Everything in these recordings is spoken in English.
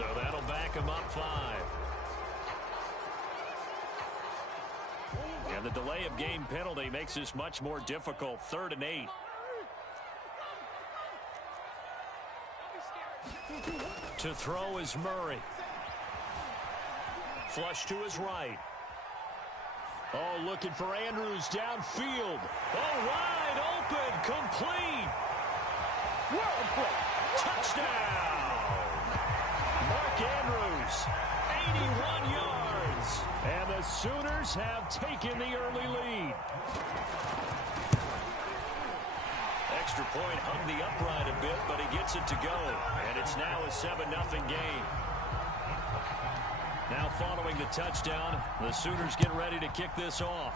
So that'll back him up 5. And the delay of game penalty makes this much more difficult. 3rd and 8. To throw is Murray. Flush to his right. Oh, looking for Andrews downfield. Oh, wide open, complete. Touchdown. Mark Andrews, 81 yards. And the Sooners have taken the early lead. Extra point hung the upright a bit, but he gets it to go. And it's now a 7-0 game. Now following the touchdown, the Sooners get ready to kick this off.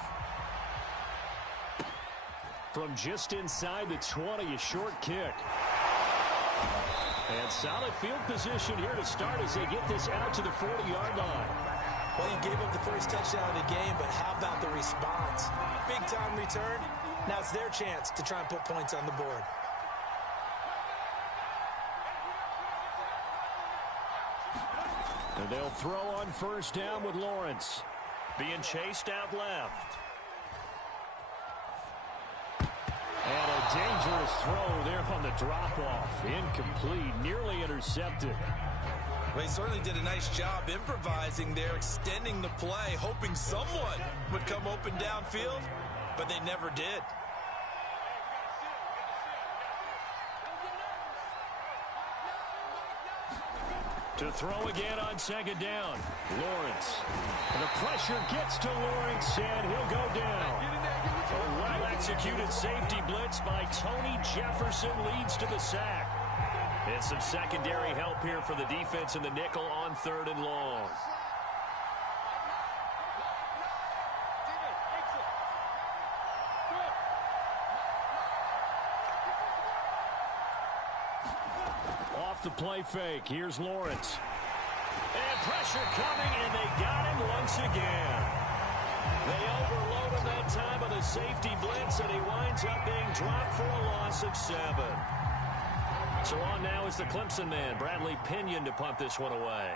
From just inside the 20, a short kick. And solid field position here to start as they get this out to the 40-yard line. Well, you gave up the first touchdown of the game, but how about the response? Big-time return. Now it's their chance to try and put points on the board. And they'll throw on first down with Lawrence. Being chased out left. And a dangerous throw there on the drop-off. Incomplete, nearly intercepted. Well, he certainly did a nice job improvising there, extending the play, hoping someone would come open downfield, but they never did. To throw again on second down. Lawrence. And the pressure gets to Lawrence, and he'll go down. A well-executed safety blitz by Tony Jefferson leads to the sack. And some secondary help here for the defense in the nickel on 3rd and long. Off the play fake. Here's Lawrence. And pressure coming, and they got him once again. They overload him that time with a safety blitz, and he winds up being dropped for a loss of 7. So on now is the Clemson man, Bradley Pinion, to punt this one away.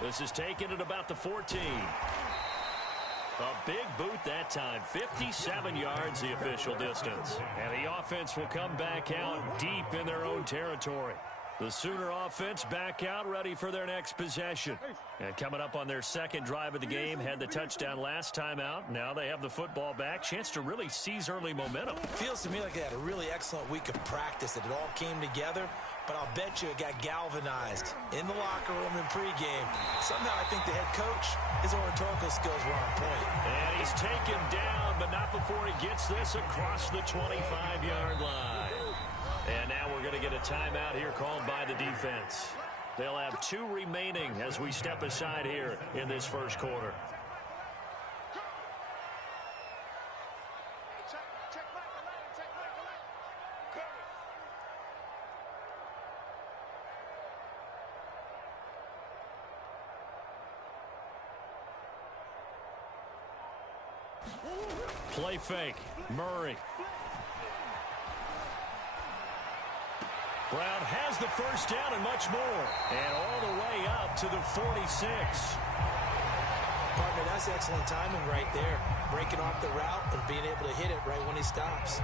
This is taken at about the 14. A big boot that time, 57 yards the official distance. And the offense will come back out deep in their own territory. The Sooner offense back out, ready for their next possession. And coming up on their second drive of the game, had the touchdown last time out. Now they have the football back. Chance to really seize early momentum. Feels to me like they had a really excellent week of practice. It all came together, but I'll bet you it got galvanized in the locker room in pregame. Somehow I think the head coach, his oratorical skills were on point. And he's taken down, but not before he gets this across the 25-yard line. And now we're going to get a timeout here called by the defense. They'll have 2 remaining as we step aside here in this first quarter. Play fake. Murray. Brown has the first down and much more. And all the way up to the 46. Partner, that's excellent timing right there. Breaking off the route and being able to hit it right when he stops.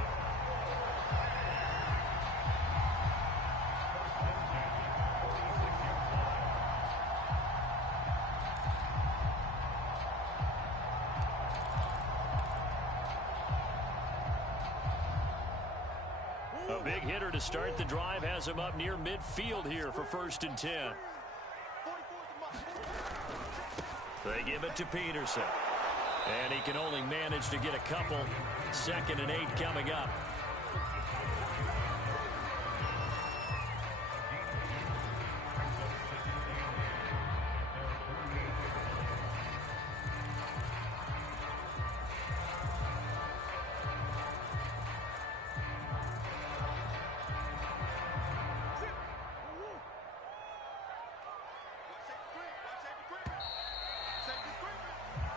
A big hitter to start the drive has him up near midfield here for 1st and 10. They give it to Peterson. And he can only manage to get a couple. 2nd and 8 coming up.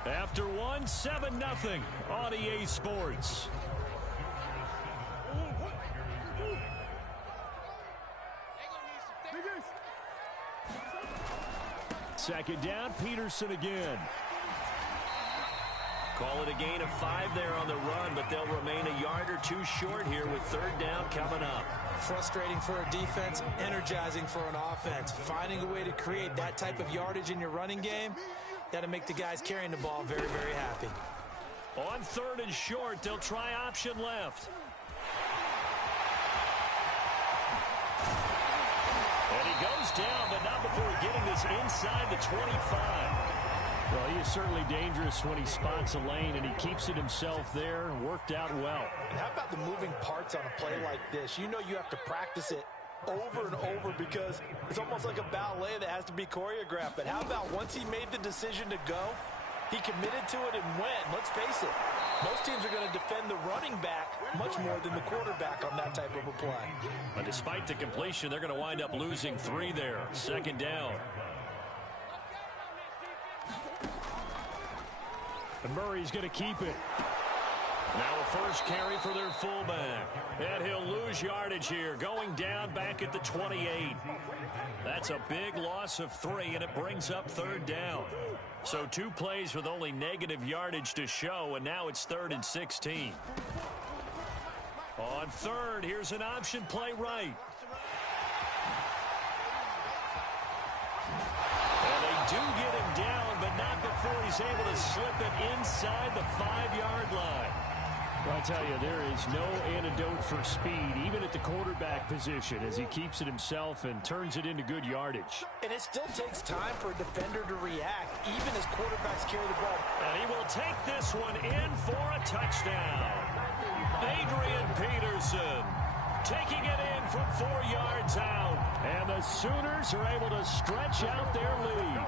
After one, 7-0 on EA Sports. Second down, Peterson again. Call it a gain of 5 there on the run, but they'll remain a yard or two short here with third down coming up. Frustrating for a defense, energizing for an offense. Finding a way to create that type of yardage in your running game, that'll make the guys carrying the ball very, very happy. On third and short, they'll try option left. And he goes down, but not before getting this inside the 25. Well, he is certainly dangerous when he spots a lane, and he keeps it himself there and worked out well. And how about the moving parts on a play like this? You know you have to practice it over and over because it's almost like a ballet that has to be choreographed. But how about once he made the decision to go, he committed to it and went. Let's face it, most teams are going to defend the running back much more than the quarterback on that type of a play. But despite the completion, they're going to wind up losing 3 there. Second down. And Murray's going to keep it. Now a first carry for their fullback. And he'll lose yardage here, going down back at the 28. That's a big loss of 3, and it brings up third down. So 2 plays with only negative yardage to show, and now it's 3rd and 16. On third, here's an option play right. And they do get him down, but not before he's able to slip it inside the 5-yard line. Well, I tell you, there is no antidote for speed, even at the quarterback position, as he keeps it himself and turns it into good yardage. And it still takes time for a defender to react, even as quarterbacks carry the ball. And he will take this one in for a touchdown. Adrian Peterson taking it in from 4 yards out. And the Sooners are able to stretch out their lead.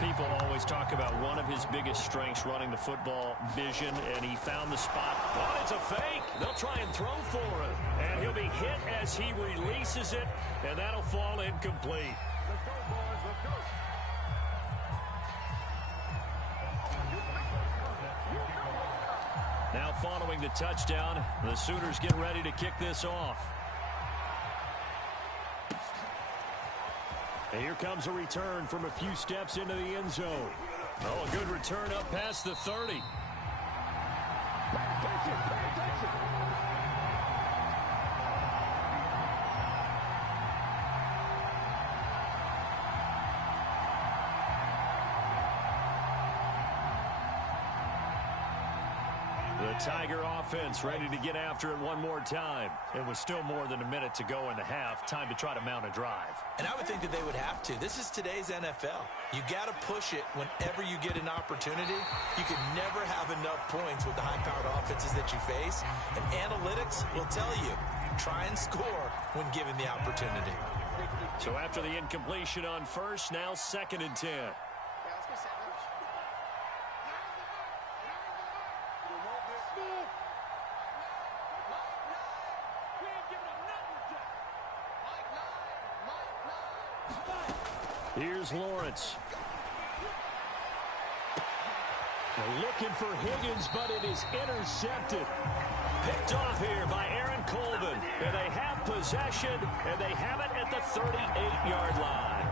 People always talk about one of his biggest strengths, running the football, vision, and he found the spot. Oh, it's a fake. They'll try and throw for it. And he'll be hit as he releases it, and that'll fall incomplete. Let's go, boys. Let's go. Now following the touchdown, the Sooners get ready to kick this off. And here comes a return from a few steps into the end zone. Oh, a good return up past the 30. The Tiger offense ready to get after it one more time. It was still more than a minute to go in the half. Time to try to mount a drive. And I would think that they would have to. This is today's NFL. You got to push it whenever you get an opportunity. You can never have enough points with the high-powered offenses that you face. And analytics will tell you, try and score when given the opportunity. So after the incompletion on first, now 2nd and 10. Here's Lawrence. They're looking for Higgins, but it is intercepted. Picked off here by Aaron Colvin. And they have possession, and they have it at the 38-yard line.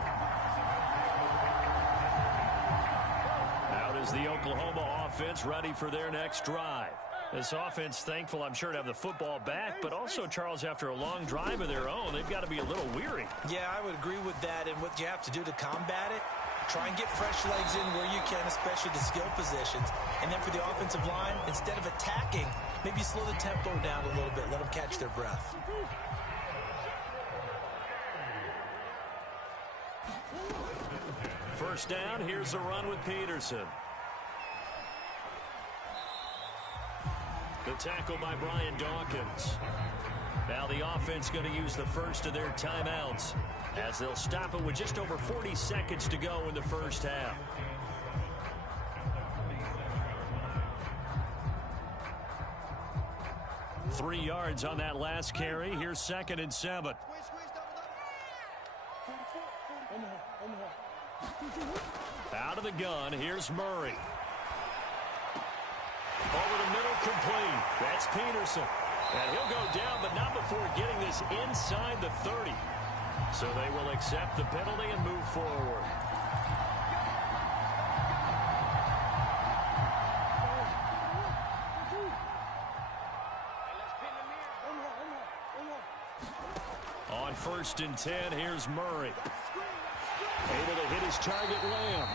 Out is the Oklahoma offense ready for their next drive. This offense thankful, I'm sure, to have the football back, but also, Charles, after a long drive of their own, they've got to be a little weary. Yeah, I would agree with that. And what you have to do to combat it, try and get fresh legs in where you can, especially the skill positions. And then for the offensive line, instead of attacking, maybe slow the tempo down a little bit. Let them catch their breath. First down, here's the run with Peterson. The tackle by Brian Dawkins. Now the offense going to use the first of their timeouts as they'll stop it with just over 40 seconds to go in the first half. Three yards on that last carry. Here's 2nd and 7. Out of the gun, here's Murray. Incomplete. That's Peterson. And he'll go down, but not before getting this inside the 30. So they will accept the penalty and move forward. On 1st and 10, here's Murray. Able to hit his target, Lamb.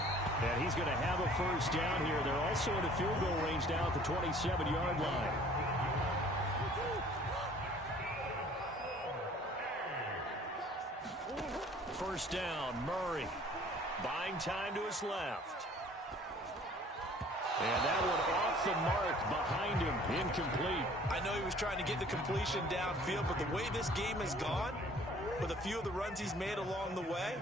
And he's going to have a first down here. They're also in a field goal range now at the 27-yard line. First down, Murray. Buying time to his left. And that one off the mark behind him. Incomplete. I know he was trying to get the completion downfield, but the way this game has gone, with a few of the runs he's made along the way,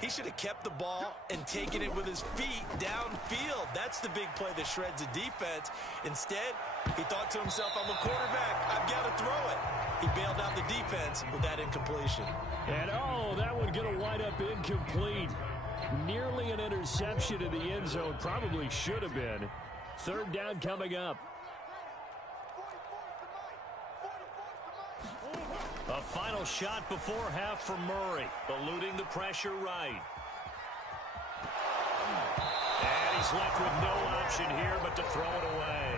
he should have kept the ball and taken it with his feet downfield. That's the big play that shreds the defense. Instead, he thought to himself, I'm a quarterback. I've got to throw it. He bailed out the defense with that incompletion. And, oh, that one going to wind up incomplete. Nearly an interception in the end zone. Probably should have been. 3rd down coming up. A final shot before half for Murray. Eluding the pressure right. And he's left with no option here but to throw it away.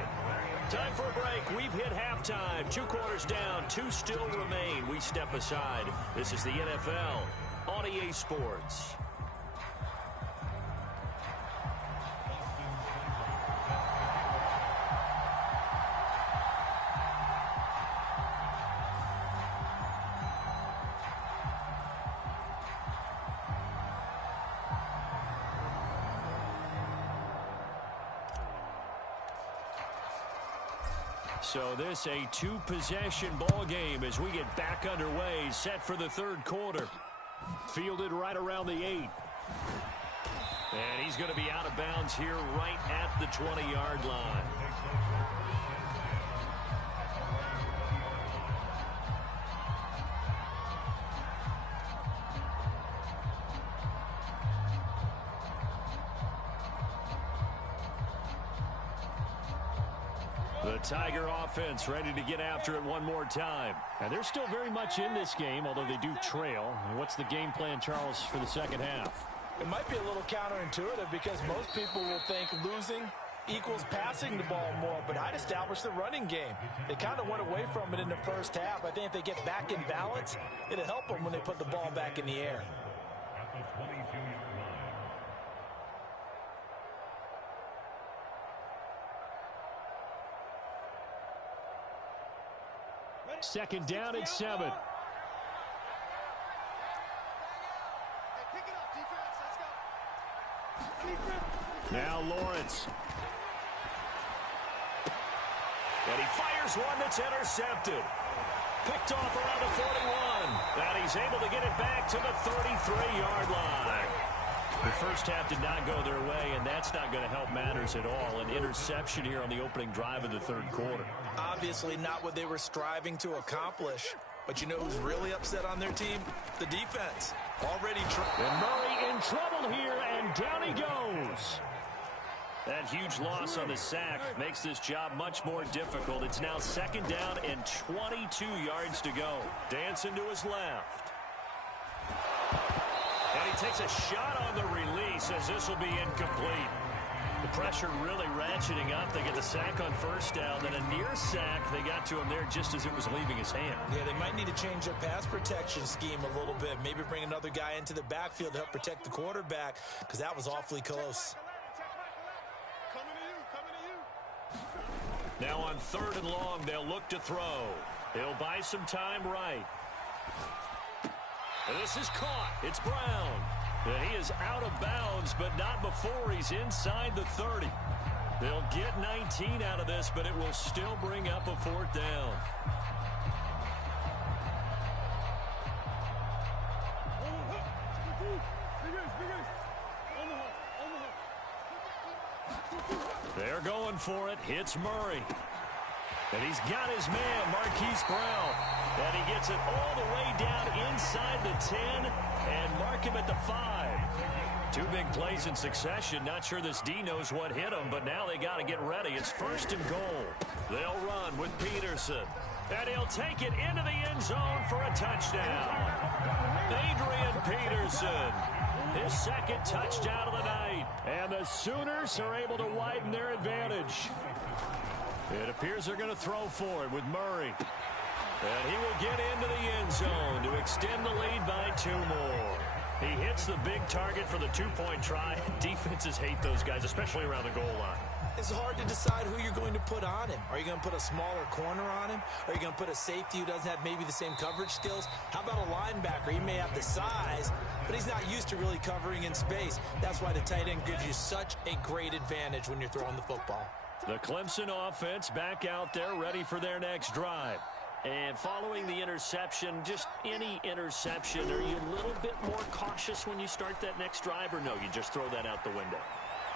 Time for a break. We've hit halftime. 2 quarters down. 2 still remain. We step aside. This is the NFL on EA Sports. So this a 2-possession ball game as we get back underway, set for the 3rd quarter. Fielded right around the 8. And he's going to be out of bounds here right at the 20-yard line. The Tiger offense ready to get after it one more time. And they're still very much in this game, although they do trail. And what's the game plan, Charles, for the second half? It might be a little counterintuitive because most people will think losing equals passing the ball more, but I'd establish the running game. They kind of went away from it in the first half. I think if they get back in balance, it'll help them when they put the ball back in the air. Second down at 7. Now Lawrence. And he fires one that's intercepted. Picked off around the 41. And he's able to get it back to the 33-yard line. The first half did not go their way, and that's not going to help matters at all. An interception here on the opening drive of the 3rd quarter. Obviously not what they were striving to accomplish. But you know who's really upset on their team? The defense. Already and Murray in trouble here, and down he goes. That huge loss on the sack makes this job much more difficult. It's now 2nd down and 22 yards to go. Dancing to his left. And he takes a shot on the release as this will be incomplete. The pressure really ratcheting up. They get the sack on 1st down, then a near sack. They got to him there just as it was leaving his hand. Yeah, they might need to change their pass protection scheme a little bit. Maybe bring another guy into the backfield to help protect the quarterback, because that was awfully close. Now on 3rd and long, they'll look to throw. They'll buy some time right. And this is caught. It's Brown. And he is out of bounds, but not before he's inside the 30. They'll get 19 out of this, but it will still bring up a 4th down. They're going for it. Hits Murray. And he's got his man, Marquise Brown. And he gets it all the way down inside the 10 and mark him at the 5. Two big plays in succession. Not sure this D knows what hit him, but now they got to get ready. It's 1st and goal. They'll run with Peterson. And he'll take it into the end zone for a touchdown. Adrian Peterson, his 2nd touchdown of the night. And the Sooners are able to widen their advantage. It appears they're going to throw for it with Murray. And he will get into the end zone to extend the lead by 2 more. He hits the big target for the 2-point try. Defenses hate those guys, especially around the goal line. It's hard to decide who you're going to put on him. Are you going to put a smaller corner on him? Are you going to put a safety who doesn't have maybe the same coverage skills? How about a linebacker? He may have the size, but he's not used to really covering in space. That's why the tight end gives you such a great advantage when you're throwing the football. The Clemson offense back out there ready for their next drive. And following the interception, just any interception, are you a little bit more cautious when you start that next drive, or no, you just throw that out the window?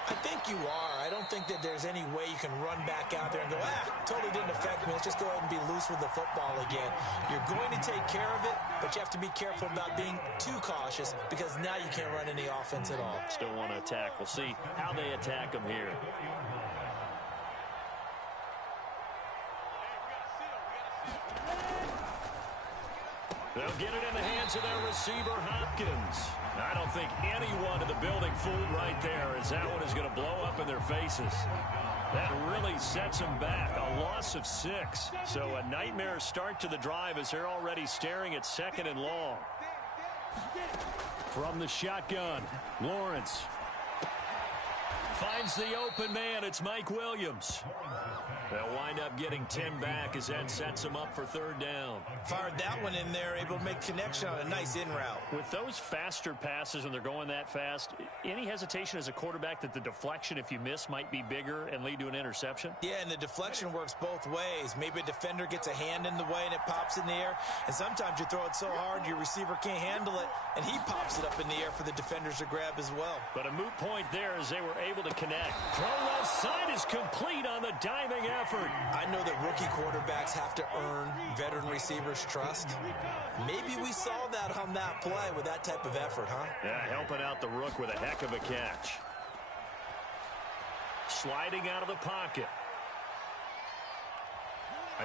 I think you are. I don't think that there's any way you can run back out there and go, totally didn't affect me. Let's just go ahead and be loose with the football again. You're going to take care of it, but you have to be careful about being too cautious because now you can't run any offense at all. Still want to attack. We'll see how they attack them here. They'll get it in the hands of their receiver, Hopkins. I don't think anyone in the building fooled right there, as that one is going to blow up in their faces. That really sets them back. A loss of 6. So a nightmare start to the drive as they're already staring at 2nd and long. From the shotgun, Lawrence finds the open man. It's Mike Williams. They'll wind up getting 10 back as that sets them up for 3rd down. Fired that one in there, able to make connection on a nice in route. With those faster passes when they're going that fast, any hesitation as a quarterback that the deflection, if you miss, might be bigger and lead to an interception? Yeah, and the deflection works both ways. Maybe a defender gets a hand in the way and it pops in the air. And sometimes you throw it so hard your receiver can't handle it, and he pops it up in the air for the defenders to grab as well. But a moot point there as they were able to connect. Throw left side is complete on the diving effort. I know that rookie quarterbacks have to earn veteran receivers' trust. Maybe we saw that on that play with that type of effort, huh? Yeah, helping out the rook with a heck of a catch. Sliding out of the pocket.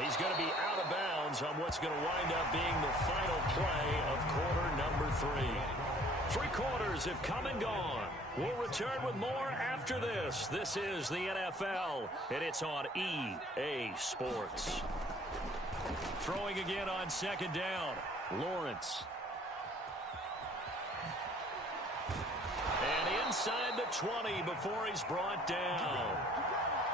He's going to be out of bounds on what's going to wind up being the final play of quarter number 3. 3 quarters have come and gone. We'll return with more after this. This is the NFL, and it's on EA Sports. Throwing again on 2nd down. Lawrence. And inside the 20 before he's brought down.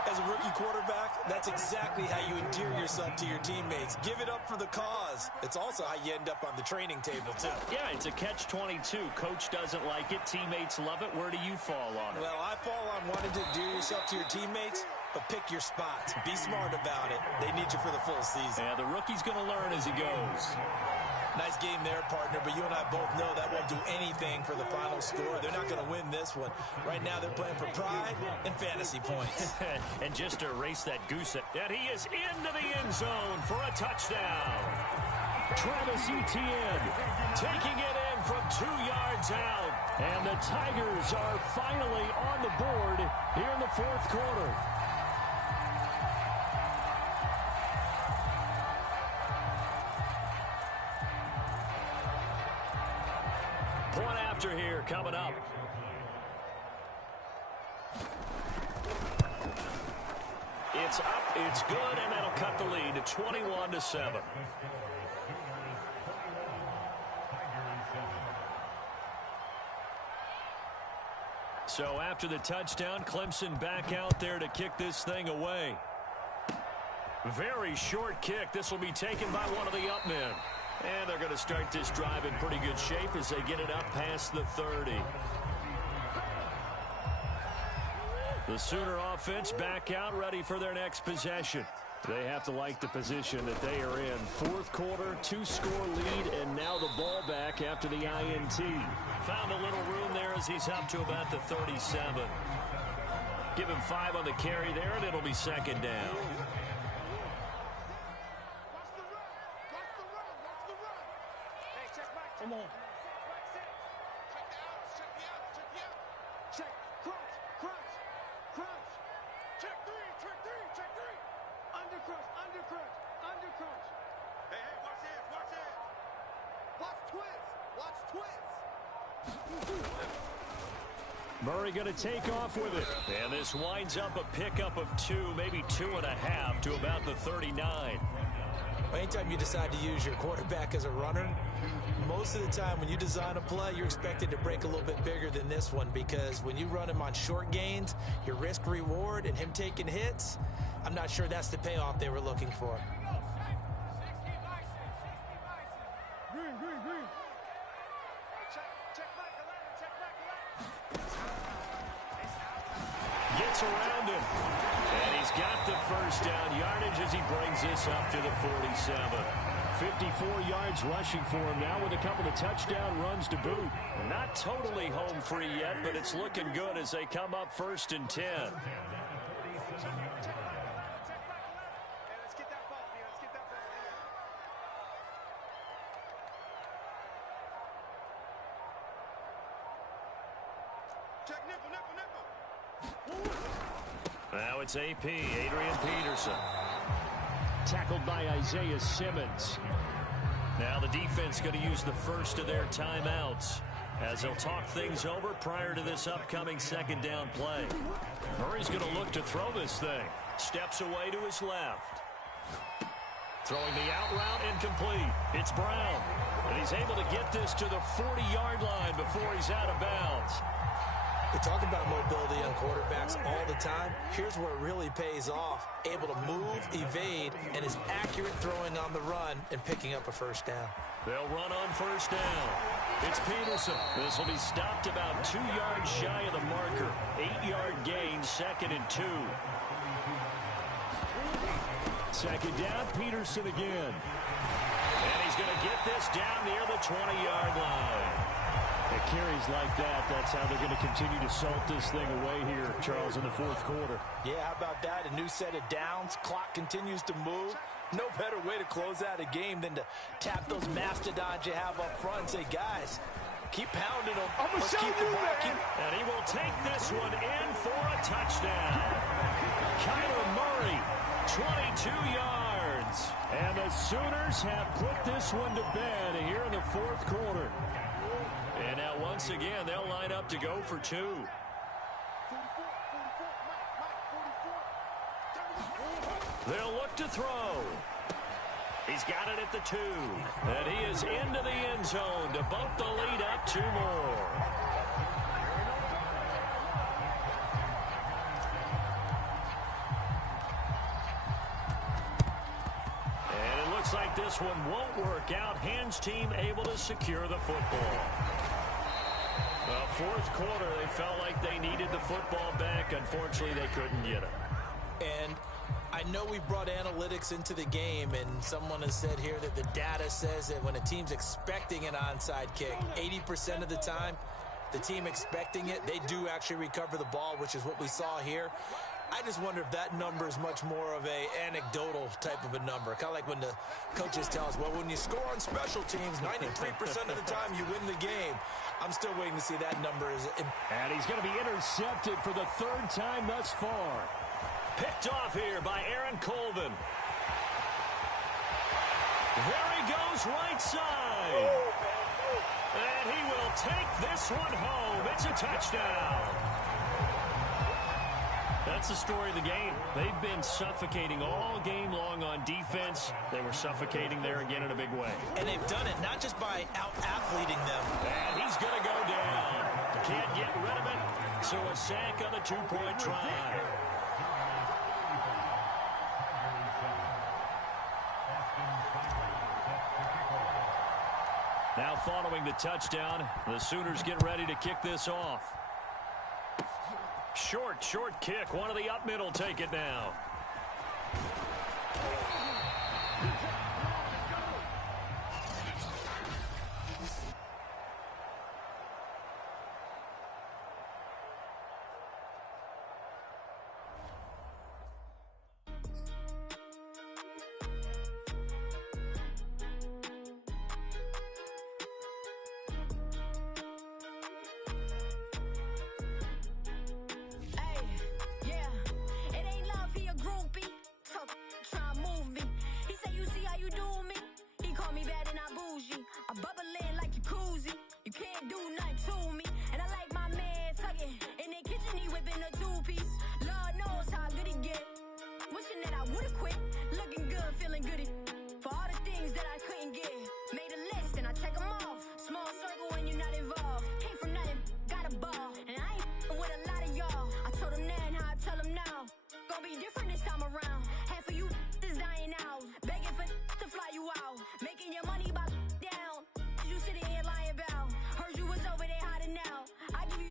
As a rookie quarterback, that's exactly how you endear yourself to your teammates. Give it up for the cause. It's also how you end up on the training table, too. Yeah, it's a catch-22. Coach doesn't like it. Teammates love it. Where do you fall on it? Well, I fall on wanting to endear yourself to your teammates, but pick your spots. Be smart about it. They need you for the full season. Yeah, the rookie's going to learn as he goes. Nice game there, partner, but you and I both know that won't do anything for the final score. They're not going to win this one. Right now, they're playing for pride and fantasy points. And just to erase that goose, and he is into the end zone for a touchdown. Travis Etienne taking it in from 2 yards out. And the Tigers are finally on the board here in the 4th quarter. Point after here coming up. It's up, it's good, and that'll cut the lead to 21-7. So after the touchdown, Clemson back out there to kick this thing away. Very short kick. This will be taken by one of the up men. And they're going to start this drive in pretty good shape as they get it up past the 30. The Sooner offense back out, ready for their next possession. They have to like the position that they are in. 4th quarter, 2-score lead, and now the ball back after the INT. Found a little room there as he's up to about the 37. Give him 5 on the carry there, and it'll be 2nd down. Come on. Murray going to take off with it. And this winds up a pickup of 2, maybe 2.5 to about the 39. Anytime you decide to use your quarterback as a runner, most of the time when you design a play, you're expected to break a little bit bigger than this one, because when you run him on short gains, your risk-reward and him taking hits, I'm not sure that's the payoff they were looking for. Gets around him. And he's got the first down yardage as he brings this up to the 47. 54 yards rushing for him now with a couple of touchdown runs to boot. Not totally home free yet, but it's looking good as they come up 1st and 10. Now it's AP, Adrian Peterson. Tackled by Isaiah Simmons. Now the defense going to use the first of their timeouts as they'll talk things over prior to this upcoming 2nd down play. Murray's going to look to throw this thing. Steps away to his left. Throwing the out route, incomplete. It's Brown. And he's able to get this to the 40-yard line before he's out of bounds. We talk about mobility on quarterbacks all the time. Here's where it really pays off. Able to move, evade, and is accurate throwing on the run and picking up a first down. They'll run on 1st down. It's Peterson. This will be stopped about 2 yards shy of the marker. 8-yard gain, 2nd and 2. 2nd down, Peterson again. And he's going to get this down near the 20-yard line. It carries like that. That's how they're going to continue to salt this thing away here, Charles, in the 4th quarter. Yeah, how about that? A new set of downs. Clock continues to move. No better way to close out a game than to tap those mastodons you have up front and say, guys, keep pounding them. Let's keep the ball. And he will take this one in for a touchdown. Kyler Murray, 22 yards. And the Sooners have put this one to bed here in the 4th quarter. And now once again, they'll line up to go for 2. They'll look to throw. He's got it at the 2. And he is into the end zone to bump the lead up 2 more. And it looks like this one won't work out. Hands team able to secure the football. Well, 4th quarter, they felt like they needed the football back. Unfortunately, they couldn't get it. And I know we brought analytics into the game, and someone has said here that the data says that when a team's expecting an onside kick, 80% of the time, the team expecting it, they do actually recover the ball, which is what we saw here. I just wonder if that number is much more of a anecdotal type of a number. Kind of like when the coaches tell us, well, when you score on special teams, 93% of the time you win the game. I'm still waiting to see that number. And he's going to be intercepted for the 3rd time thus far. Picked off here by Aaron Colvin. There he goes right side. And he will take this one home. It's a touchdown. That's the story of the game. They've been suffocating all game long on defense. They were suffocating there again in a big way. And they've done it not just by out-athleting them. And he's going to go down. Can't get rid of it. So a sack on the 2-point try. Now following the touchdown, the Sooners get ready to kick this off. Short kick. One of the up middle take it now. feeling good for all the things that I couldn't get. Made a list and I check them off. Small circle when you're not involved. Came from nothing, got a ball. And I ain't with a lot of y'all. I told them then how I tell them now. Gonna be different this time around. Half of you is dying out. Begging for to fly you out. Making your money by down. You sitting here lying about. Heard you was over there hiding out. I give you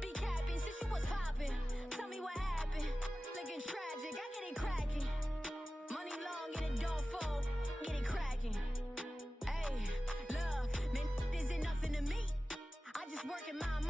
be capping since you was popping. Tell me what happened. Looking tragic, I get it cracking. Money long and it don't fold. Get it cracking. Hey, look, man, isn't nothing to me. I just work in my